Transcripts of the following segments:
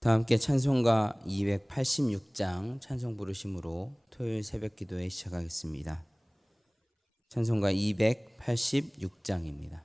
다 함께 찬송가 286장 찬송 부르심으로 토요일 새벽 기도회 시작하겠습니다. 찬송가 286장입니다.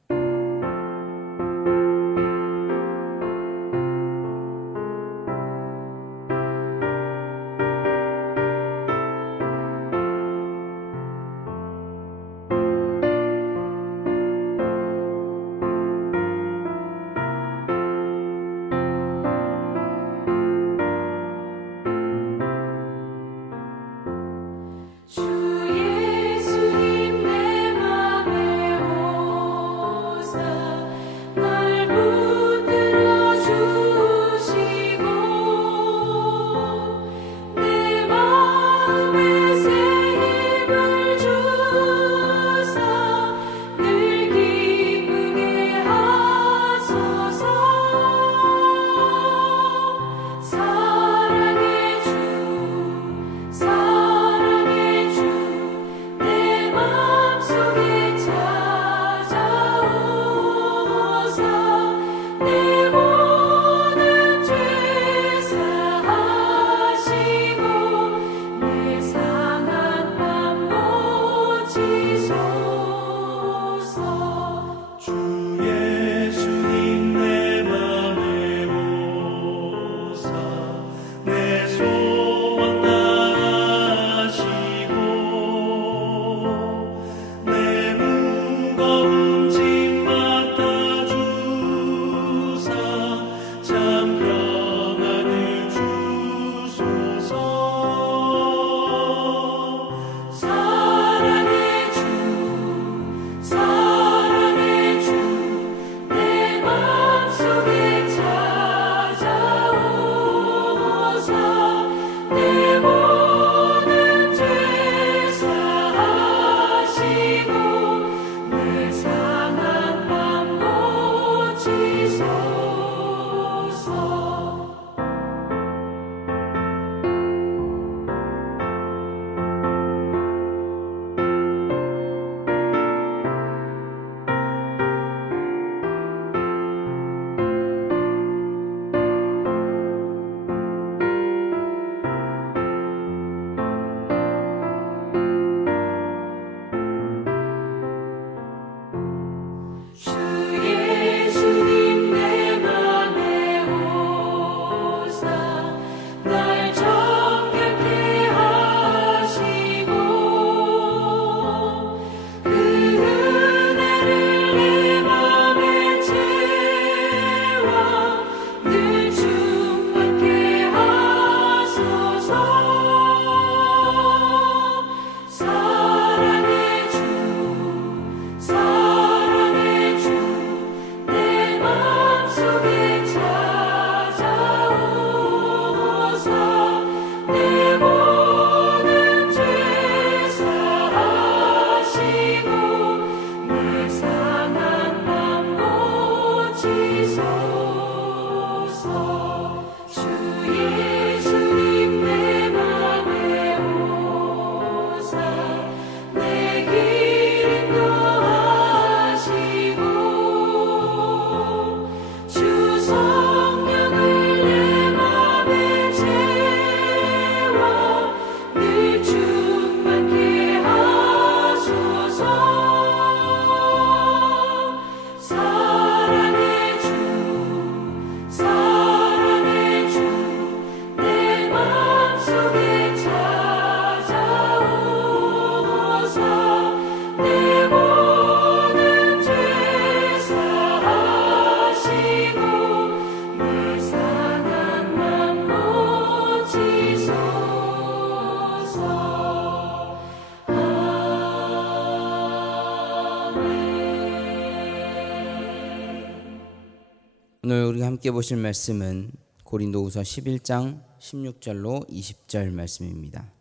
오늘 우리가 함께 보실 말씀은 고린도후서 11장 16절로 20절 말씀입니다.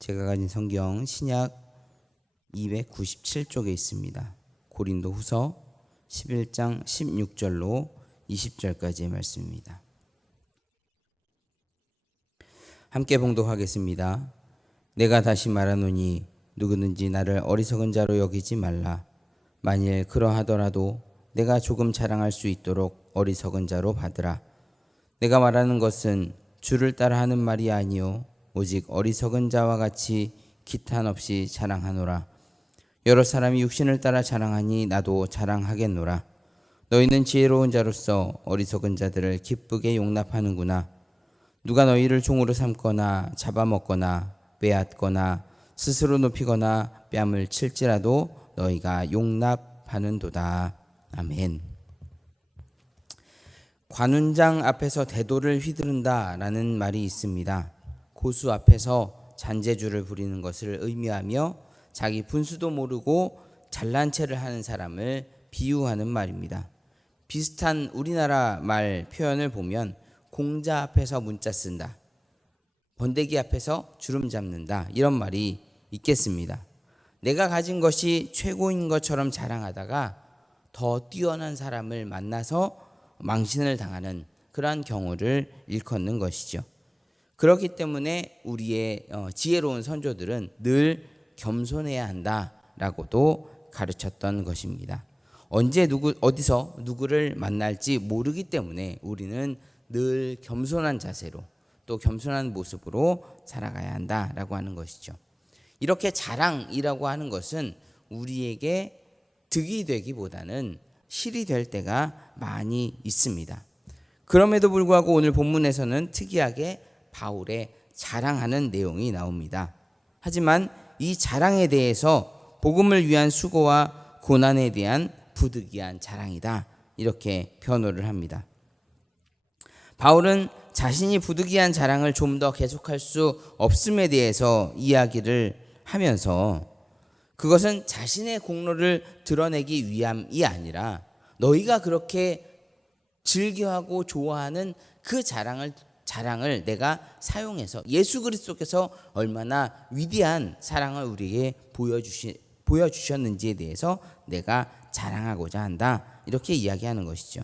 제가 가진 성경 신약 297쪽에 있습니다. 고린도후서 11장 16절로 20절까지의 말씀입니다. 함께 봉독하겠습니다. 내가 다시 말하노니 누구든지 나를 어리석은 자로 여기지 말라. 만일 그러하더라도 내가 조금 자랑할 수 있도록 어리석은 자로 받으라. 내가 말하는 것은 주를 따라 하는 말이 아니요 오직 어리석은 자와 같이 기탄 없이 자랑하노라. 여러 사람이 육신을 따라 자랑하니 나도 자랑하겠노라. 너희는 지혜로운 자로서 어리석은 자들을 기쁘게 용납하는구나. 누가 너희를 종으로 삼거나 잡아먹거나 빼앗거나 스스로 높이거나 뺨을 칠지라도 너희가 용납하는도다. 아멘. 관훈장 앞에서 대도를 휘두른다라는 말이 있습니다. 고수 앞에서 잔재주를 부리는 것을 의미하며 자기 분수도 모르고 잘난 체를 하는 사람을 비유하는 말입니다. 비슷한 우리나라 말 표현을 보면 공자 앞에서 문자 쓴다, 번데기 앞에서 주름 잡는다, 이런 말이 있겠습니다. 내가 가진 것이 최고인 것처럼 자랑하다가 더 뛰어난 사람을 만나서 망신을 당하는 그러한 경우를 일컫는 것이죠. 그렇기 때문에 우리의 지혜로운 선조들은 늘 겸손해야 한다라고도 가르쳤던 것입니다. 언제 어디서 누구를 만날지 모르기 때문에 우리는 늘 겸손한 자세로 또 겸손한 모습으로 살아가야 한다라고 하는 것이죠. 이렇게 자랑이라고 하는 것은 우리에게 득이 되기보다는 실이 될 때가 많이 있습니다. 그럼에도 불구하고 오늘 본문에서는 특이하게 바울의 자랑하는 내용이 나옵니다. 하지만 이 자랑에 대해서 복음을 위한 수고와 고난에 대한 부득이한 자랑이다, 이렇게 변호를 합니다. 바울은 자신이 부득이한 자랑을 좀 더 계속할 수 없음에 대해서 이야기를 하면서 그것은 자신의 공로를 드러내기 위함이 아니라 너희가 그렇게 즐겨하고 좋아하는 그 자랑을 내가 사용해서 예수 그리스도께서 얼마나 위대한 사랑을 우리에게 보여주셨는지에 대해서 내가 자랑하고자 한다, 이렇게 이야기하는 것이죠.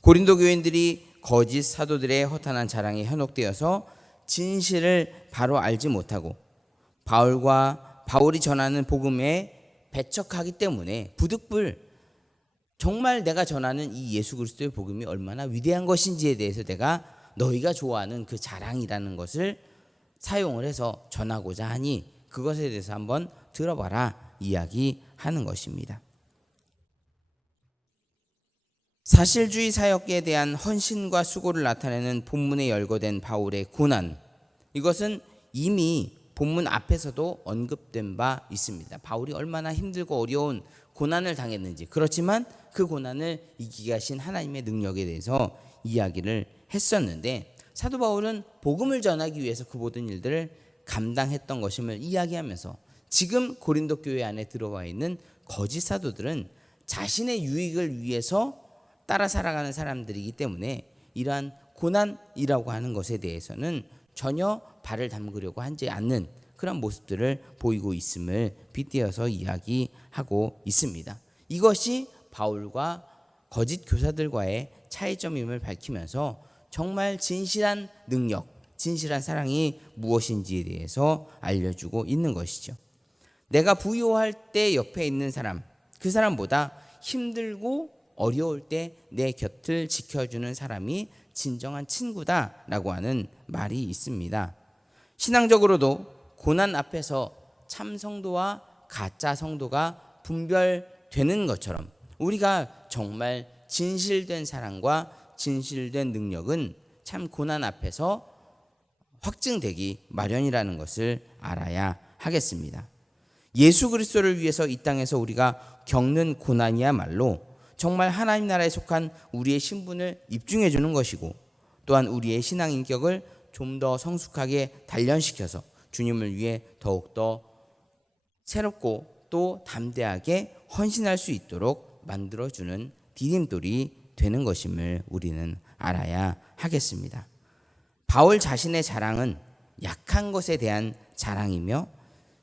고린도 교인들이 거짓 사도들의 허탄한 자랑에 현혹되어서 진실을 바로 알지 못하고 바울이 전하는 복음에 배척하기 때문에 부득불 정말 내가 전하는 이 예수 그리스도의 복음이 얼마나 위대한 것인지에 대해서 내가 너희가 좋아하는 그 자랑이라는 것을 사용을 해서 전하고자 하니 그것에 대해서 한번 들어봐라 이야기하는 것입니다. 사실주의 사역에 대한 헌신과 수고를 나타내는 본문에 열거된 바울의 고난, 이것은 이미 본문 앞에서도 언급된 바 있습니다. 바울이 얼마나 힘들고 어려운 고난을 당했는지, 그렇지만 그 고난을 이기게 하신 하나님의 능력에 대해서 이야기를 했었는데, 사도 바울은 복음을 전하기 위해서 그 모든 일들을 감당했던 것임을 이야기하면서 지금 고린도 교회 안에 들어와 있는 거짓 사도들은 자신의 유익을 위해서 따라 살아가는 사람들이기 때문에 이러한 고난이라고 하는 것에 대해서는 전혀 발을 담그려고 하지 않는 그런 모습들을 보이고 있음을 빗대어서 이야기하고 있습니다. 이것이 바울과 거짓 교사들과의 차이점임을 밝히면서 정말 진실한 능력, 진실한 사랑이 무엇인지에 대해서 알려주고 있는 것이죠. 내가 부유할 때 옆에 있는 사람, 그 사람보다 힘들고 어려울 때 내 곁을 지켜주는 사람이 진정한 친구다라고 하는 말이 있습니다. 신앙적으로도 고난 앞에서 참 성도와 가짜 성도가 분별되는 것처럼 우리가 정말 진실된 사랑과 진실된 능력은 참 고난 앞에서 확증되기 마련이라는 것을 알아야 하겠습니다. 예수 그리스도를 위해서 이 땅에서 우리가 겪는 고난이야말로 정말 하나님 나라에 속한 우리의 신분을 입증해 주는 것이고, 또한 우리의 신앙 인격을 좀 더 성숙하게 단련시켜서 주님을 위해 더욱더 새롭고 또 담대하게 헌신할 수 있도록 만들어주는 디딤돌이 되는 것임을 우리는 알아야 하겠습니다. 바울 자신의 자랑은 약한 것에 대한 자랑이며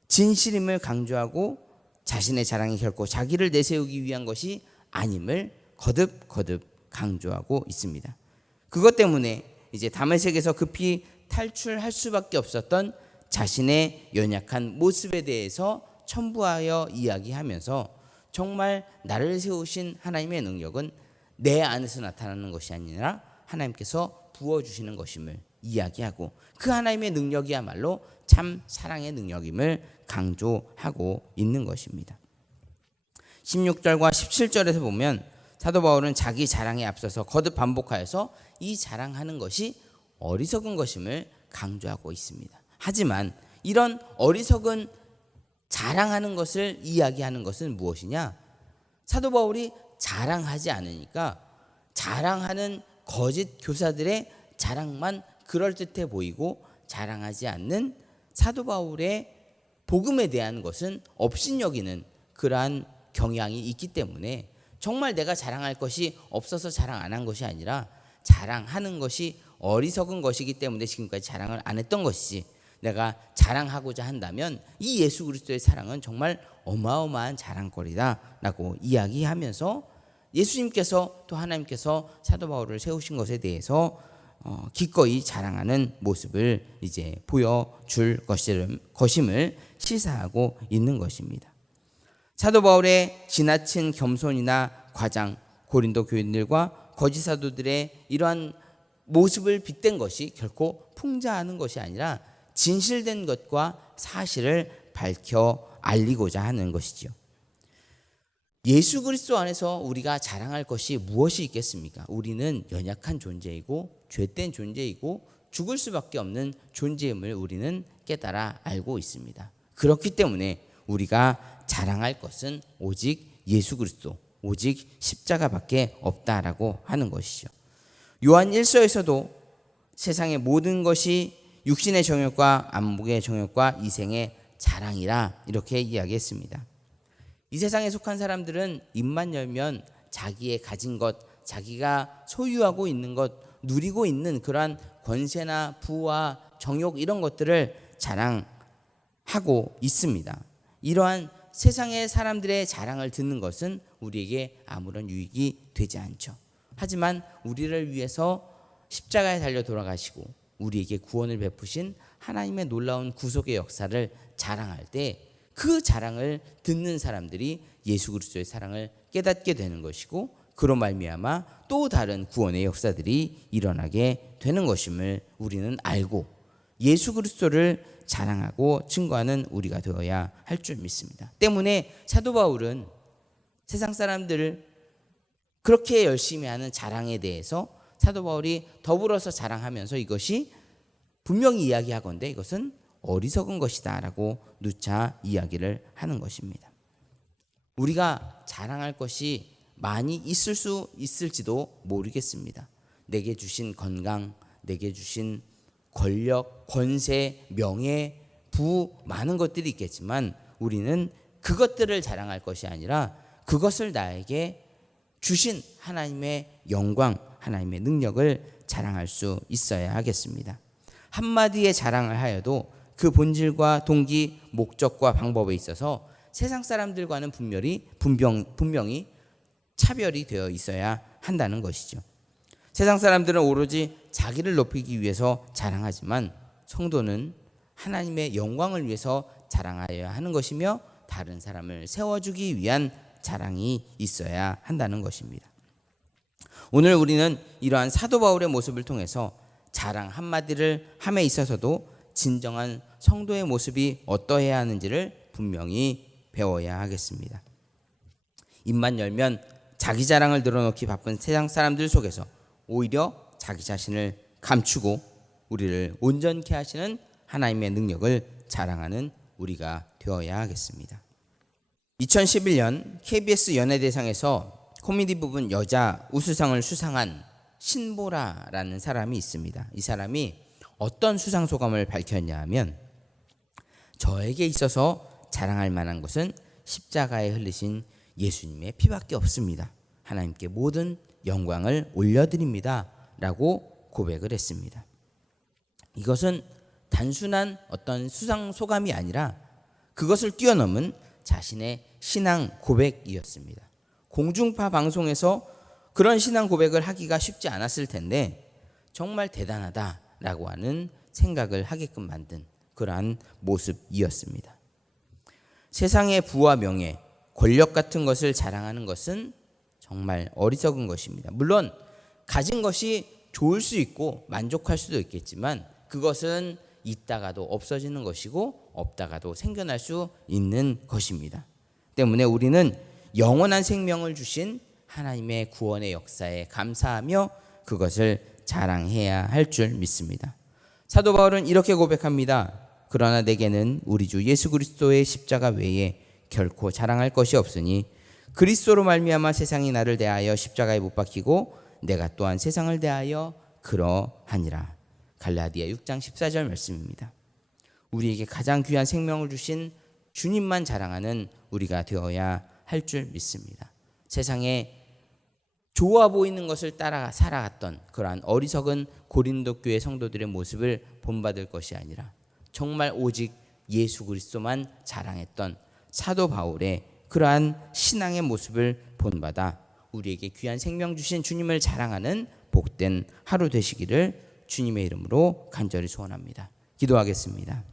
진실임을 강조하고 자신의 자랑이 결코 자기를 내세우기 위한 것이 아님을 거듭 강조하고 있습니다. 그것 때문에 이제 다메섹에서 급히 탈출할 수밖에 없었던 자신의 연약한 모습에 대해서 첨부하여 이야기하면서 정말 나를 세우신 하나님의 능력은 내 안에서 나타나는 것이 아니라 하나님께서 부어주시는 것임을 이야기하고 그 하나님의 능력이야말로 참 사랑의 능력임을 강조하고 있는 것입니다. 16절과 17절에서 보면 사도 바울은 자기 자랑에 앞서서 거듭 반복하여서 이 자랑하는 것이 어리석은 것임을 강조하고 있습니다. 하지만 이런 어리석은 자랑하는 것을 이야기하는 것은 무엇이냐? 사도 바울이 자랑하지 않으니까 자랑하는 거짓 교사들의 자랑만 그럴듯해 보이고 자랑하지 않는 사도 바울의 복음에 대한 것은 업신여기는 그러한 경향이 있기 때문에 정말 내가 자랑할 것이 없어서 자랑 안 한 것이 아니라 자랑하는 것이 어리석은 것이기 때문에 지금까지 자랑을 안 했던 것이지, 내가 자랑하고자 한다면 이 예수 그리스도의 사랑은 정말 어마어마한 자랑거리다라고 이야기하면서 예수님께서 또 하나님께서 사도 바울을 세우신 것에 대해서 기꺼이 자랑하는 모습을 이제 보여줄 것임을 시사하고 있는 것입니다. 사도 바울의 지나친 겸손이나 과장, 고린도 교인들과 거짓 사도들의 이러한 모습을 빗댄 것이 결코 풍자하는 것이 아니라 진실된 것과 사실을 밝혀 알리고자 하는 것이지요. 예수 그리스도 안에서 우리가 자랑할 것이 무엇이 있겠습니까? 우리는 연약한 존재이고 죄된 존재이고 죽을 수밖에 없는 존재임을 우리는 깨달아 알고 있습니다. 그렇기 때문에 우리가 자랑할 것은 오직 예수 그리스도, 오직 십자가밖에 없다라고 하는 것이죠. 요한 1서에서도 세상의 모든 것이 육신의 정욕과 안목의 정욕과 이생의 자랑이라 이렇게 이야기했습니다. 이 세상에 속한 사람들은 입만 열면 자기의 가진 것, 자기가 소유하고 있는 것, 누리고 있는 그러한 권세나 부와 정욕 이런 것들을 자랑하고 있습니다. 이러한 세상의 사람들의 자랑을 듣는 것은 우리에게 아무런 유익이 되지 않죠. 하지만 우리를 위해서 십자가에 달려 돌아가시고 우리에게 구원을 베푸신 하나님의 놀라운 구속의 역사를 자랑할 때 그 자랑을 듣는 사람들이 예수 그리스도의 사랑을 깨닫게 되는 것이고 그로 말미암아 또 다른 구원의 역사들이 일어나게 되는 것임을 우리는 알고 예수 그리스도를 자랑하고 증거하는 우리가 되어야 할 줄 믿습니다. 때문에 사도 바울은 세상 사람들을 그렇게 열심히 하는 자랑에 대해서 사도 바울이 더불어서 자랑하면서 이것이 분명히 이야기하건대 이것은 어리석은 것이다 라고 누차 이야기를 하는 것입니다. 우리가 자랑할 것이 많이 있을 수 있을지도 모르겠습니다. 내게 주신 건강, 내게 주신 권력, 권세, 명예, 부 많은 것들이 있겠지만 우리는 그것들을 자랑할 것이 아니라 그것을 나에게 주신 하나님의 영광, 하나님의 능력을 자랑할 수 있어야 하겠습니다. 한마디의 자랑을 하여도 그 본질과 동기, 목적과 방법에 있어서 세상 사람들과는 분명히 차별이 되어 있어야 한다는 것이죠. 세상 사람들은 오로지 자기를 높이기 위해서 자랑하지만 성도는 하나님의 영광을 위해서 자랑하여야 하는 것이며 다른 사람을 세워주기 위한 자랑이 있어야 한다는 것입니다. 오늘 우리는 이러한 사도 바울의 모습을 통해서 자랑 한마디를 함에 있어서도 진정한 성도의 모습이 어떠해야 하는지를 분명히 배워야 하겠습니다. 입만 열면 자기 자랑을 늘어놓기 바쁜 세상 사람들 속에서 오히려 자기 자신을 감추고 우리를 온전케 하시는 하나님의 능력을 자랑하는 우리가 되어야 하겠습니다. 2011년 KBS 연예대상에서 코미디 부분 여자 우수상을 수상한 신보라라는 사람이 있습니다. 이 사람이 어떤 수상 소감을 밝혔냐 하면 저에게 있어서 자랑할 만한 것은 십자가에 흘리신 예수님의 피밖에 없습니다. 하나님께 모든 영광을 올려드립니다 라고 고백을 했습니다. 이것은 단순한 어떤 수상 소감이 아니라 그것을 뛰어넘은 자신의 신앙 고백이었습니다. 공중파 방송에서 그런 신앙 고백을 하기가 쉽지 않았을 텐데 정말 대단하다라고 하는 생각을 하게끔 만든 그러한 모습이었습니다. 세상의 부와 명예, 권력 같은 것을 자랑하는 것은 정말 어리석은 것입니다. 물론 가진 것이 좋을 수 있고 만족할 수도 있겠지만 그것은 있다가도 없어지는 것이고 없다가도 생겨날 수 있는 것입니다. 때문에 우리는 영원한 생명을 주신 하나님의 구원의 역사에 감사하며 그것을 자랑해야 할 줄 믿습니다. 사도 바울은 이렇게 고백합니다. 그러나 내게는 우리 주 예수 그리스도의 십자가 외에 결코 자랑할 것이 없으니 그리스도로 말미암아 세상이 나를 대하여 십자가에 못 박히고 내가 또한 세상을 대하여 그러하니라. 갈라디아 6장 14절 말씀입니다. 우리에게 가장 귀한 생명을 주신 주님만 자랑하는 우리가 되어야 할 줄 믿습니다. 세상에 좋아 보이는 것을 따라 살아갔던 그러한 어리석은 고린도 교회 성도들의 모습을 본받을 것이 아니라 정말 오직 예수 그리스도만 자랑했던 사도 바울의 그러한 신앙의 모습을 본받아 우리에게 귀한 생명 주신 주님을 자랑하는 복된 하루 되시기를 주님의 이름으로 간절히 소원합니다. 기도하겠습니다.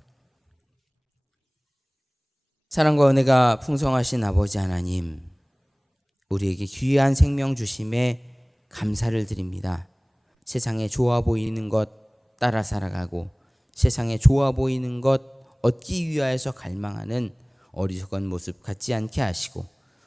사랑과 은혜가 풍성하신 아버지 하나님, 우리에게 귀한 생명 주심에 감사를 드립니다. 세상에 좋아 보이는 것 따라 살아가고 세상에 좋아 보이는 것 얻기 위하여서 갈망하는 어리석은 모습 갖지 않게 하시고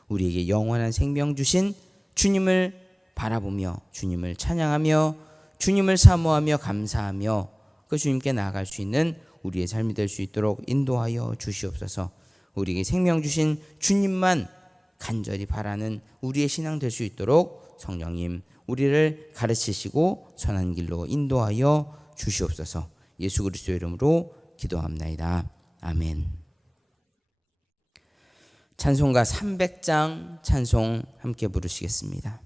우리에게 영원한 생명 주신 주님을 바라보며 주님을 찬양하며 주님을 사모하며 감사하며 그 주님께 나아갈 수 있는 우리의 삶이 될 수 있도록 인도하여 주시옵소서. 우리에게 생명 주신 주님만 간절히 바라는 우리의 신앙 될 수 있도록 성령님 우리를 가르치시고 선한 길로 인도하여 주시옵소서. 예수 그리스도의 이름으로 기도합나이다. 아멘. 찬송가 300장 찬송 함께 부르시겠습니다.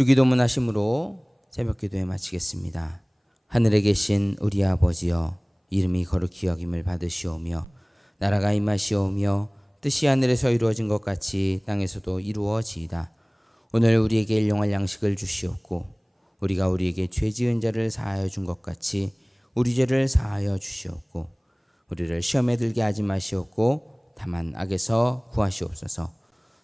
주기도문 하심으로 새벽기도에 마치겠습니다. 하늘에 계신 우리 아버지여, 이름이 거룩히 여김을 받으시오며 나라가 임하시오며 뜻이 하늘에서 이루어진 것 같이 땅에서도 이루어지이다. 오늘 우리에게 일용할 양식을 주시옵고 우리가 우리에게 죄 지은 자를 사하여 준 것 같이 우리 죄를 사하여 주시옵고 우리를 시험에 들게 하지 마시옵고 다만 악에서 구하시옵소서.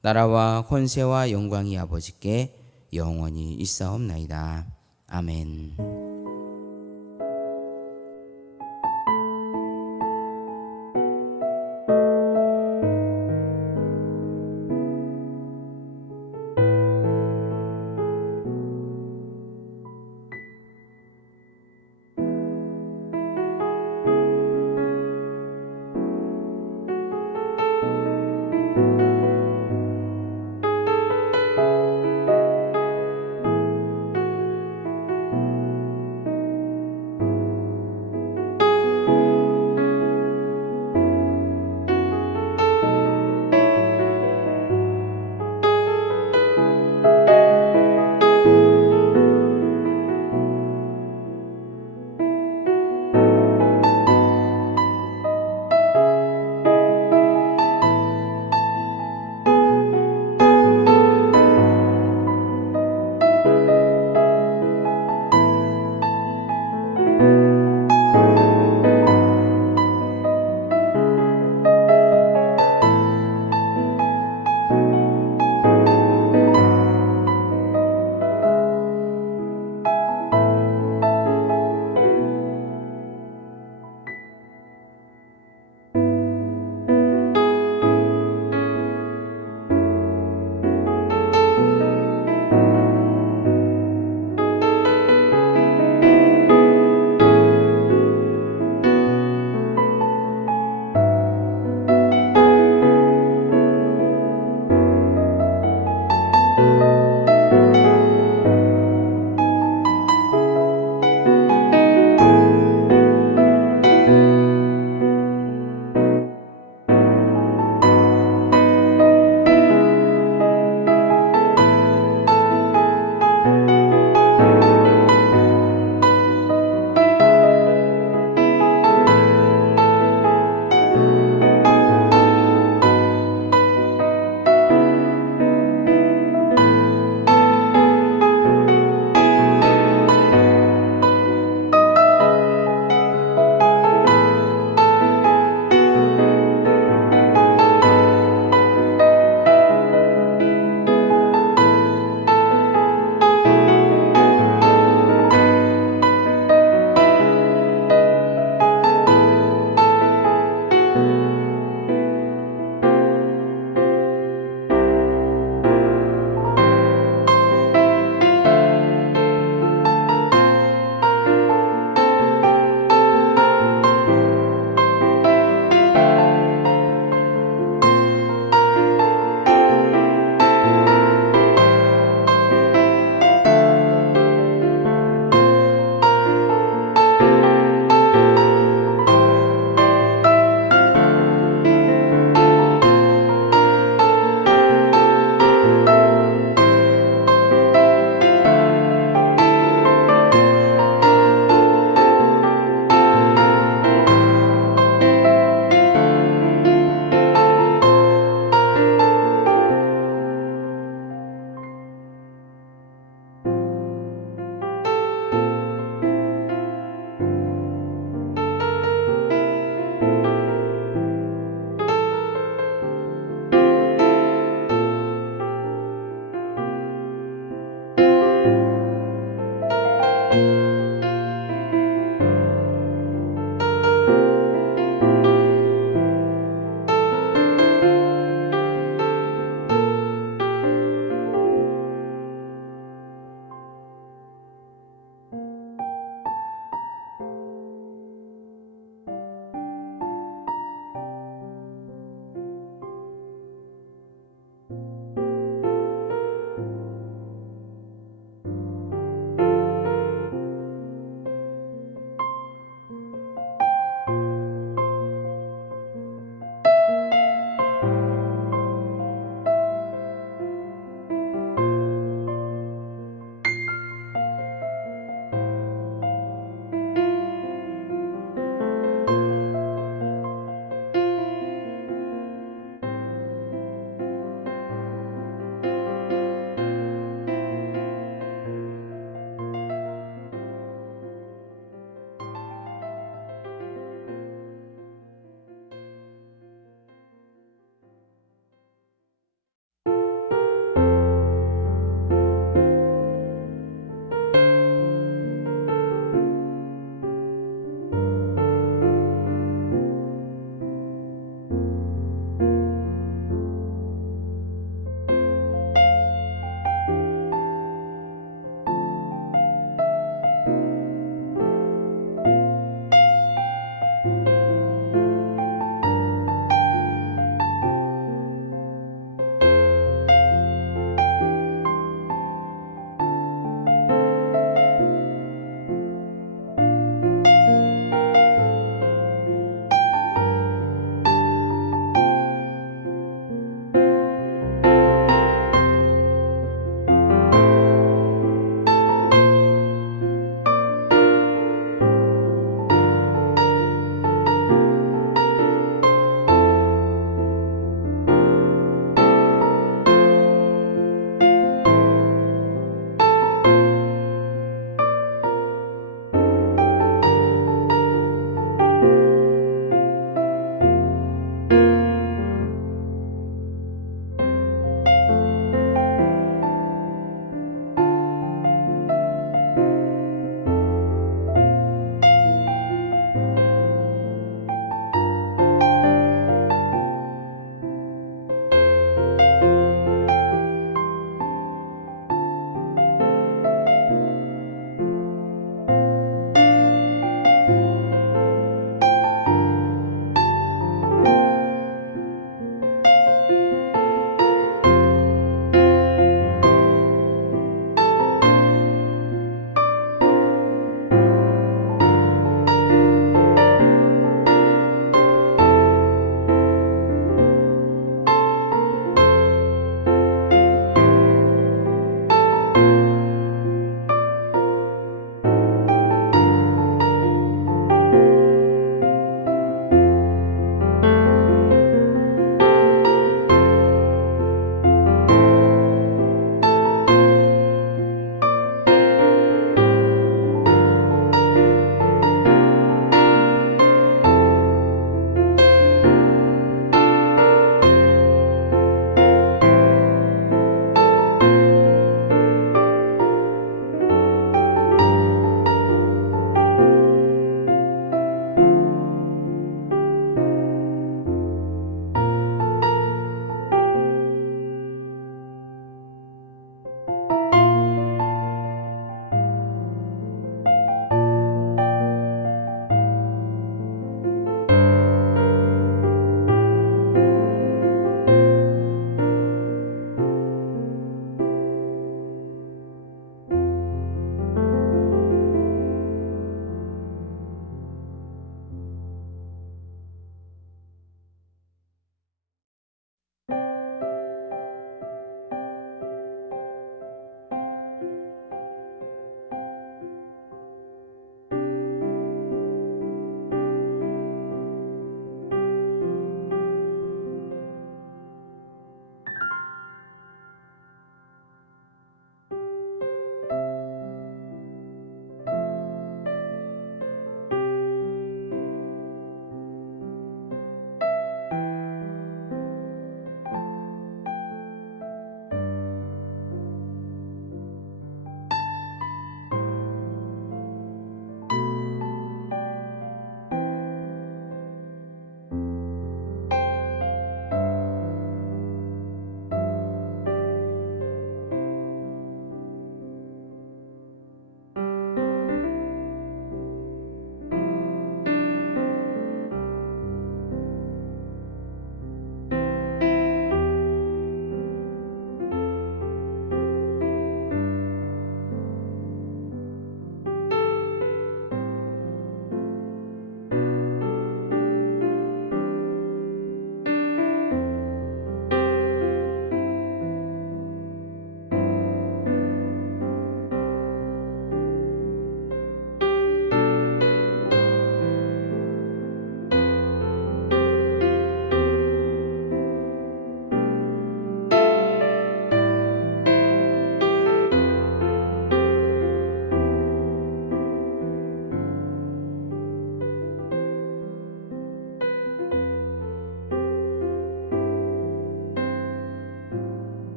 나라와 권세와 영광이 아버지께 영원히 있사옵나이다. 아멘.